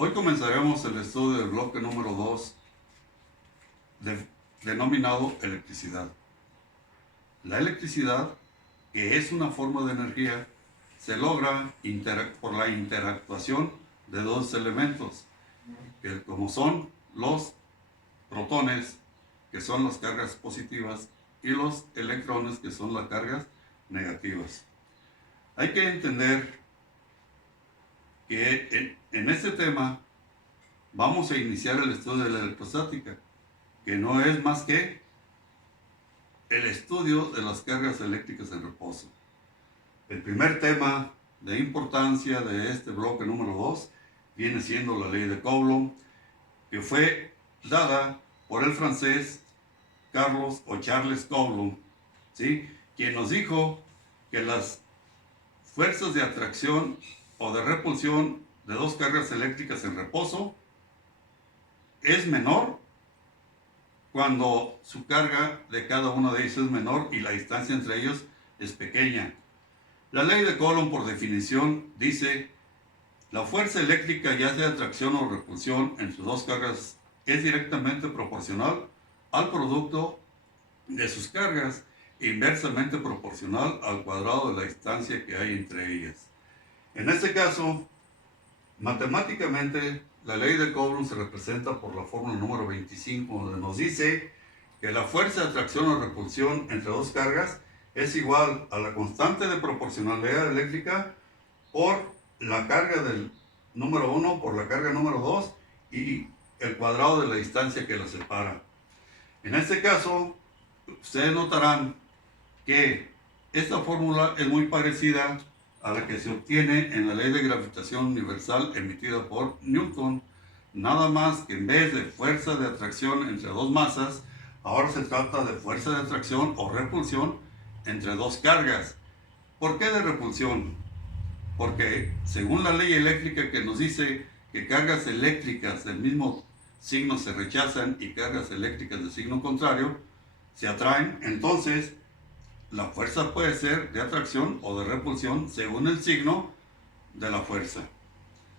Hoy comenzaremos el estudio del bloque número 2, denominado electricidad. La electricidad, que es una forma de energía, se logra por la interactuación de dos elementos, que como son los protones, que son las cargas positivas, y los electrones, que son las cargas negativas. Hay que entender que en este tema vamos a iniciar el estudio de la electrostática, que no es más que el estudio de las cargas eléctricas en reposo. El primer tema de importancia de este bloque número 2 viene siendo la ley de Coulomb, que fue dada por el francés Carlos o Charles Coulomb, ¿sí? Quien nos dijo que las fuerzas de atracción o de repulsión de dos cargas eléctricas en reposo es menor cuando su carga de cada uno de ellos es menor y la distancia entre ellos es pequeña. La ley de Coulomb, por definición, dice: la fuerza eléctrica, ya sea atracción o repulsión entre dos cargas, es directamente proporcional al producto de sus cargas e inversamente proporcional al cuadrado de la distancia que hay entre ellas. En este caso, matemáticamente, la ley de Coulomb se representa por la fórmula número 25, donde nos dice que la fuerza de atracción o repulsión entre dos cargas es igual a la constante de proporcionalidad eléctrica por la carga del número 1 por la carga número 2 y el cuadrado de la distancia que la separa. En este caso, ustedes notarán que esta fórmula es muy parecida a la que se obtiene en la ley de gravitación universal emitida por Newton, nada más que en vez de fuerza de atracción entre dos masas, ahora se trata de fuerza de atracción o repulsión entre dos cargas. ¿Por qué de repulsión? Porque según la ley eléctrica, que nos dice que cargas eléctricas del mismo signo se rechazan y cargas eléctricas de signo contrario se atraen, entonces la fuerza puede ser de atracción o de repulsión según el signo de la fuerza.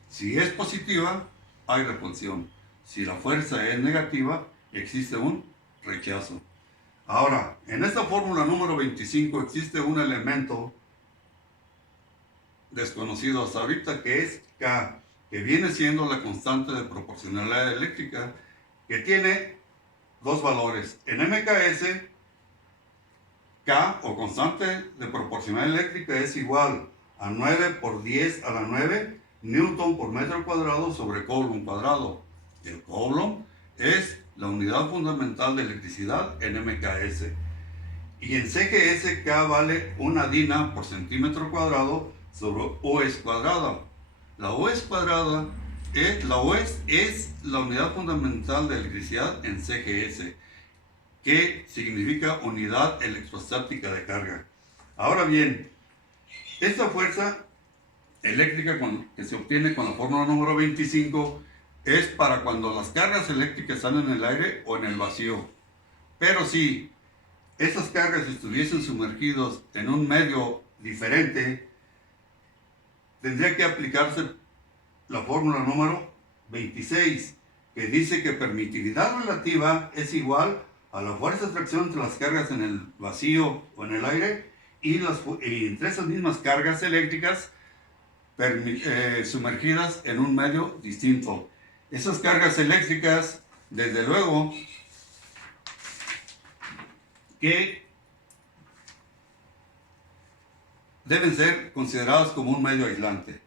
Si es positiva, hay repulsión. Si la fuerza es negativa, existe un rechazo. Ahora, en esta fórmula número 25 existe un elemento desconocido hasta ahorita, que es K, que viene siendo la constante de proporcionalidad eléctrica, que tiene dos valores. En MKS, K, o constante de proporcionalidad eléctrica, es igual a 9 por 10 a la 9 Newton por metro cuadrado sobre Coulomb cuadrado. El Coulomb es la unidad fundamental de electricidad en MKS. Y en CGS, K vale una dina por centímetro cuadrado sobre OS cuadrada. La OS cuadrada es la unidad fundamental de electricidad en CGS, que significa unidad electrostática de carga. Ahora bien, esta fuerza eléctrica que se obtiene con la fórmula número 25 es para cuando las cargas eléctricas están en el aire o en el vacío. Pero si esas cargas estuviesen sumergidos en un medio diferente, tendría que aplicarse la fórmula número 26, que dice que permitividad relativa es igual a la fuerza de atracción entre las cargas en el vacío o en el aire y entre esas mismas cargas eléctricas sumergidas en un medio distinto. Esas cargas eléctricas, desde luego, que deben ser consideradas como un medio aislante.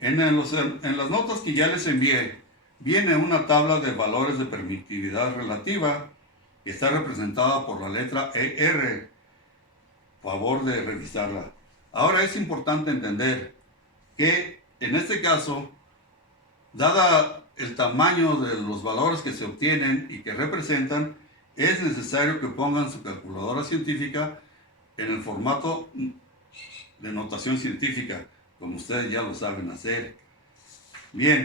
En las notas que ya les envié, viene una tabla de valores de permitividad relativa, que está representada por la letra ER. Favor de revisarla. Ahora, es importante entender que en este caso, dada el tamaño de los valores que se obtienen y que representan, es necesario que pongan su calculadora científica en el formato de notación científica, como ustedes ya lo saben hacer. Bien,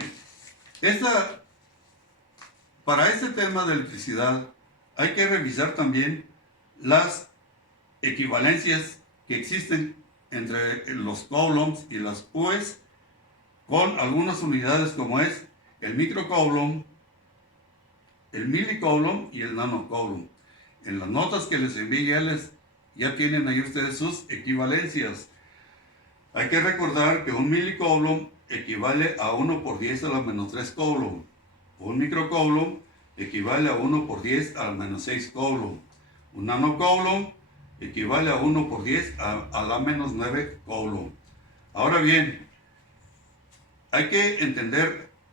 para este tema de electricidad hay que revisar también las equivalencias que existen entre los Coulombs y las UES, con algunas unidades como es el microcoulomb, el milicoulomb y el nanocoulomb. En las notas que les envié ya tienen ahí ustedes sus equivalencias. Hay que recordar que un milicoulomb equivale a 1 por 10 a la menos 3 coulomb. Un microcoulomb equivale a 1 por 10 a la menos 6 coulomb. Un nanocoulomb equivale a 1 por 10 a la menos 9 coulomb. Ahora bien, hay que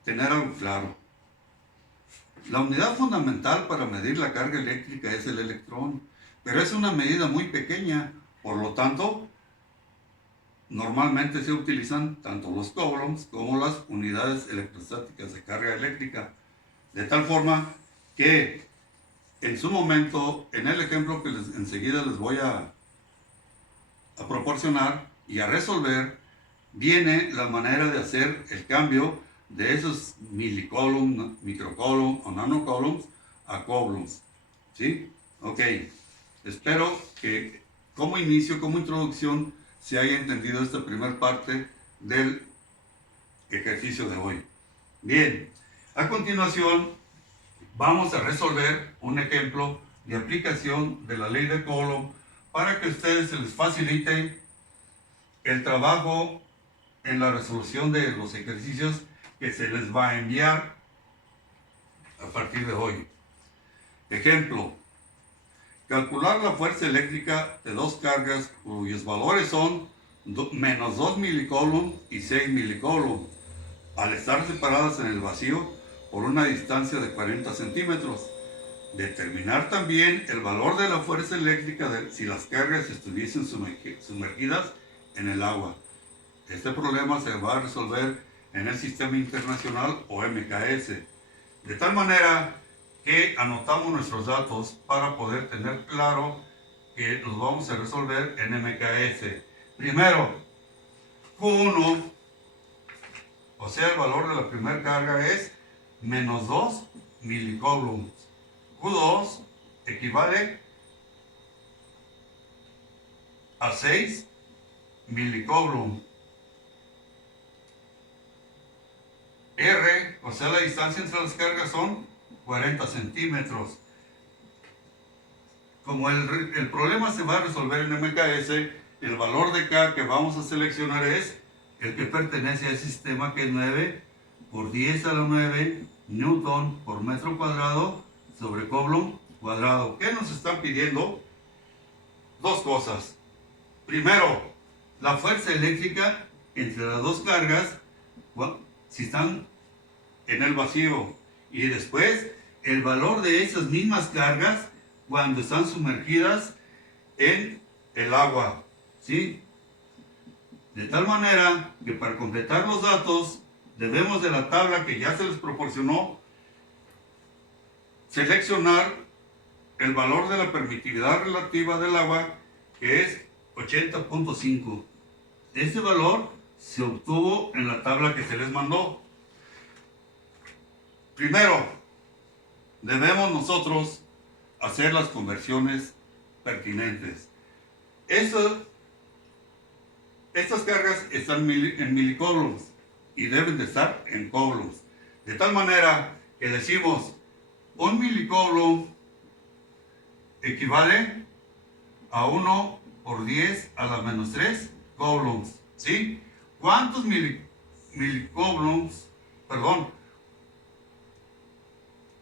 tener algo claro. La unidad fundamental para medir la carga eléctrica es el electrón, pero es una medida muy pequeña, por lo tanto, normalmente se utilizan tanto los coulombs como las unidades electrostáticas de carga eléctrica, de tal forma que en su momento, en el ejemplo que enseguida les voy a proporcionar y a resolver, viene la manera de hacer el cambio de esos milicoulomb, microcoulomb o nanocoulombs a coulombs. ¿Sí? Ok. Espero que como inicio, como introducción, se haya entendido esta primera parte del ejercicio de hoy. Bien, a continuación vamos a resolver un ejemplo de aplicación de la ley de Coulomb para que a ustedes se les facilite el trabajo en la resolución de los ejercicios que se les va a enviar a partir de hoy. Ejemplo: calcular la fuerza eléctrica de dos cargas cuyos valores son menos 2 milicoulomb y 6 milicoulomb, al estar separadas en el vacío por una distancia de 40 centímetros. Determinar también el valor de la fuerza eléctrica si las cargas estuviesen sumergidas en el agua. Este problema se va a resolver en el Sistema Internacional o MKS, de tal manera que anotamos nuestros datos para poder tener claro que los vamos a resolver en MKS. Primero, Q1, o sea, el valor de la primera carga es menos 2 milicoulombs. Q2 equivale a 6 milicoulomb. R, o sea, la distancia entre las cargas son 40 centímetros. Como el problema se va a resolver en MKS, el valor de K que vamos a seleccionar es el que pertenece al sistema, que es 9 por 10 a la 9 newton por metro cuadrado sobre coulomb cuadrado. ¿Qué nos están pidiendo? Dos cosas. Primero, la fuerza eléctrica entre las dos cargas, si están en el vacío, y después el valor de esas mismas cargas cuando están sumergidas en el agua, ¿sí? De tal manera que para completar los datos debemos de la tabla que ya se les proporcionó seleccionar el valor de la permitividad relativa del agua, que es 80.5. Este valor se obtuvo en la tabla que se les mandó. Primero, debemos nosotros hacer las conversiones pertinentes. Estas cargas están en milicoulombs y deben de estar en coulombs. De tal manera que decimos, un milicoulomb equivale a 1 por 10 a la menos 3 coulombs. ¿Sí? ¿Cuántos milicoulombs?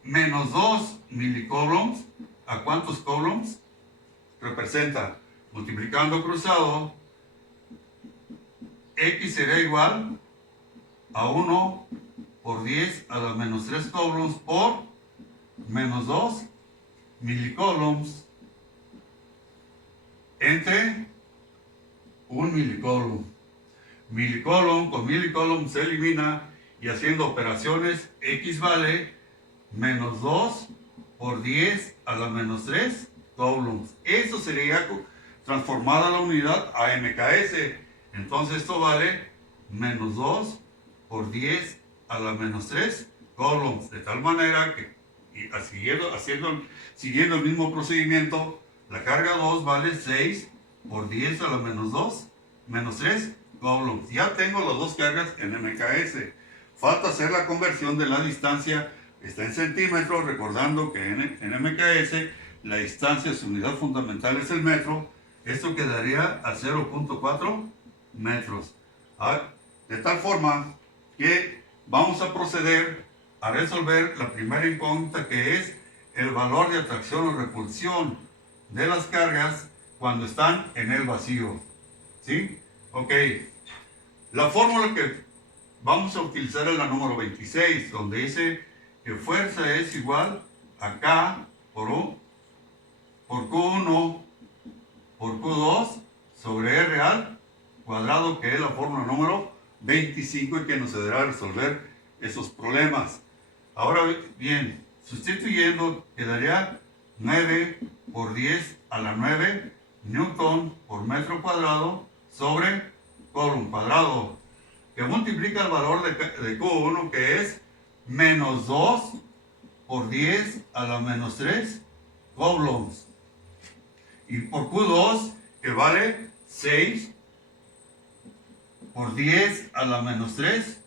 Menos 2 milicoulombs, ¿a cuántos coulombs representa? Multiplicando cruzado, X será igual a 1 por 10 a la menos 3 coulombs por menos 2 milicoulombs entre 1 milicoulomb. Milicoulomb con milicoulomb se elimina, y haciendo operaciones, X vale menos 2 por 10 a la menos 3 coulombs. Eso sería transformada la unidad a MKS. Entonces esto vale menos 2 por 10 a la menos 3 coulombs. De tal manera que, siguiendo el mismo procedimiento, la carga 2 vale 6 por 10 a la menos 2, menos 3 coulombs. Ya tengo las dos cargas en MKS. falta hacer la conversión de la distancia, está en centímetros, recordando que en MKS la distancia, su unidad fundamental es el metro. Esto quedaría a 0.4 metros. De tal forma que vamos a proceder a resolver la primera incógnita, que es el valor de atracción o repulsión de las cargas cuando están en el vacío. ¿Sí? Ok. La fórmula que vamos a utilizar es la número 26, donde dice que fuerza es igual a K por Q1 por Q2 sobre R al cuadrado, que es la fórmula número 25 y que nos ayudará a resolver esos problemas. Ahora bien, sustituyendo, quedaría 9 por 10 a la 9 newton por metro cuadrado sobre coulomb cuadrado, que multiplica el valor de Q1, que es menos 2 por 10 a la menos 3 coulombs, y por Q2, que vale 6 por 10 a la menos 3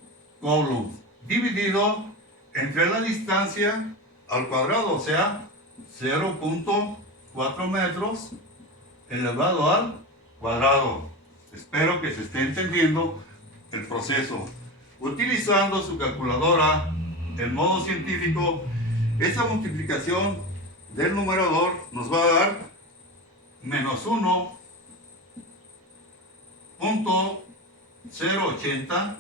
coulombs, dividido entre la distancia al cuadrado, o sea, 0.4 metros elevado al cuadrado. Espero que se esté entendiendo el proceso. Utilizando su calculadora en modo científico, esta multiplicación del numerador nos va a dar menos 1.080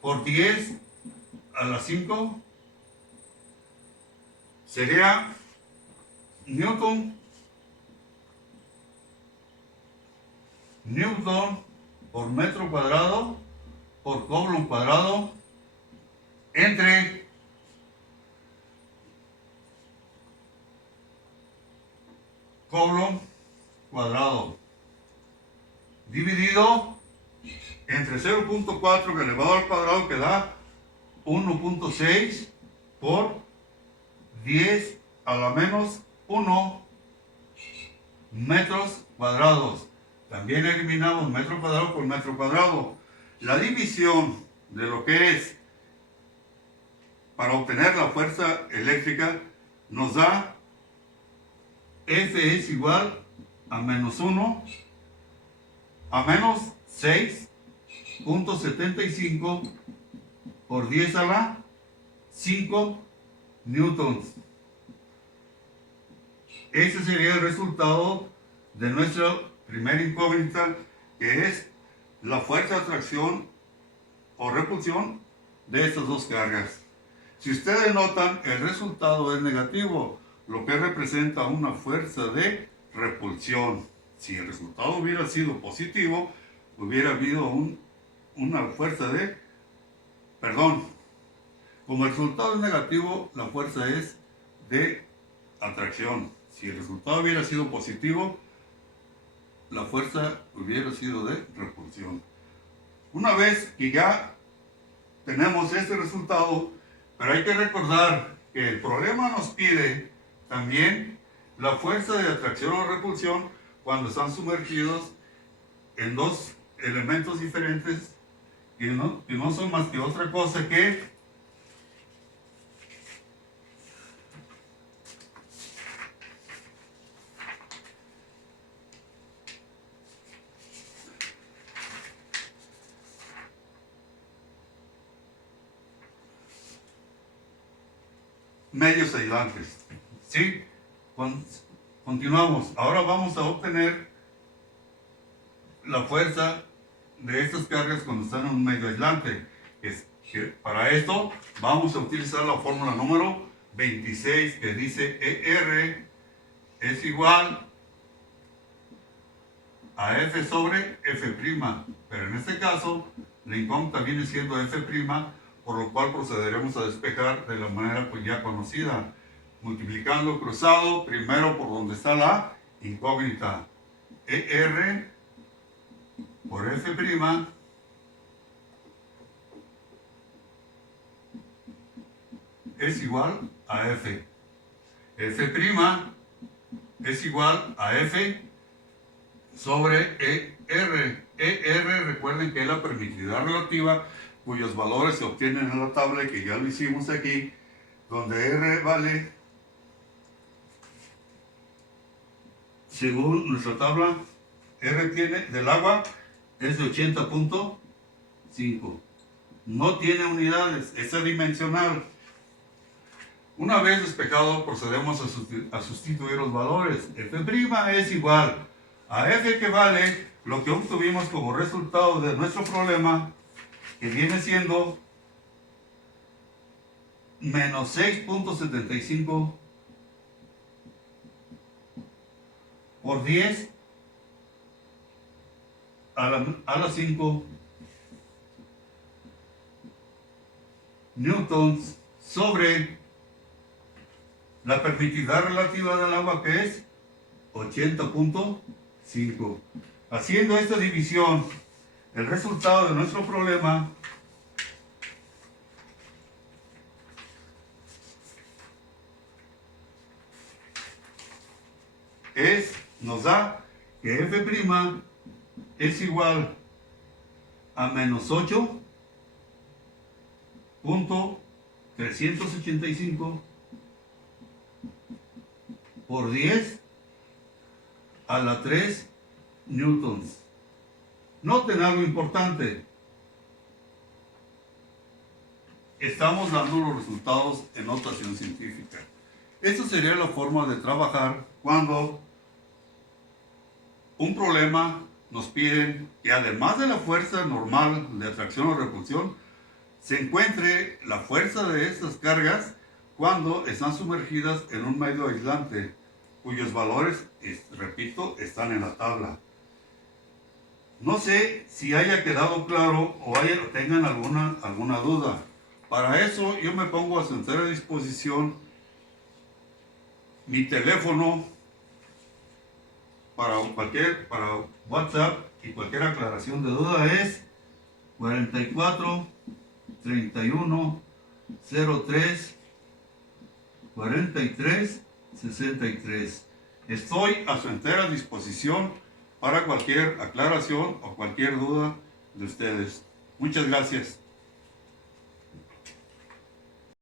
por 10 a la 5 sería newton por metro cuadrado por coulomb cuadrado entre coulomb cuadrado dividido entre 0.4 que elevado al cuadrado, que da 1.6 por 10 a la menos 1 metros cuadrados. También eliminamos metro cuadrado por metro cuadrado. La división de lo que es para obtener la fuerza eléctrica nos da F es igual a menos 1 a menos 6.75 por 10 a la 5 newtons. Ese sería el resultado de nuestra primera incógnita, que es la fuerza de atracción o repulsión de estas dos cargas. Si ustedes notan, el resultado es negativo, lo que representa una fuerza de repulsión. Si el resultado hubiera sido positivo, hubiera habido una fuerza de... Perdón, como el resultado es negativo, la fuerza es de atracción. Si el resultado hubiera sido positivo, la fuerza hubiera sido de repulsión. Una vez que ya tenemos este resultado, pero hay que recordar que el problema nos pide también la fuerza de atracción o repulsión cuando están sumergidos en dos elementos diferentes que no son más que otra cosa que medios aislantes. ¿Sí? Continuamos. Ahora vamos a obtener la fuerza de estas cargas cuando están en un medio aislante. Para esto vamos a utilizar la fórmula número 26, que dice ER es igual a F sobre F', pero en este caso la incógnita viene siendo F', por lo cual procederemos a despejar de la manera pues ya conocida, multiplicando cruzado primero por donde está la incógnita. ER por F' es igual a F. F' es igual a F sobre ER. ER, recuerden que es la permitividad relativa cuyos valores se obtienen en la tabla, que ya lo hicimos aquí, donde R vale, según nuestra tabla, R tiene del agua es de 80.5. No tiene unidades, es adimensional. Una vez despejado, procedemos a sustituir los valores. F' es igual a F, que vale lo que obtuvimos como resultado de nuestro problema, que viene siendo menos 6.75 por 10 a la 5 newtons sobre la permitividad relativa del agua, que es 80.5. Haciendo esta división, el resultado de nuestro problema nos da que F' es igual a menos 8.385 por 10 a la 3 newtons. Noten algo importante. Estamos dando los resultados en notación científica. Esta sería la forma de trabajar cuando un problema nos piden que, además de la fuerza normal de atracción o repulsión, se encuentre la fuerza de estas cargas cuando están sumergidas en un medio aislante, cuyos valores, repito, están en la tabla. No sé si haya quedado claro o tengan alguna duda. Para eso yo me pongo a su entera disposición. Mi teléfono para WhatsApp y cualquier aclaración de duda es 44 31 03 43 63. Estoy a su entera disposición para cualquier aclaración o cualquier duda de ustedes. Muchas gracias.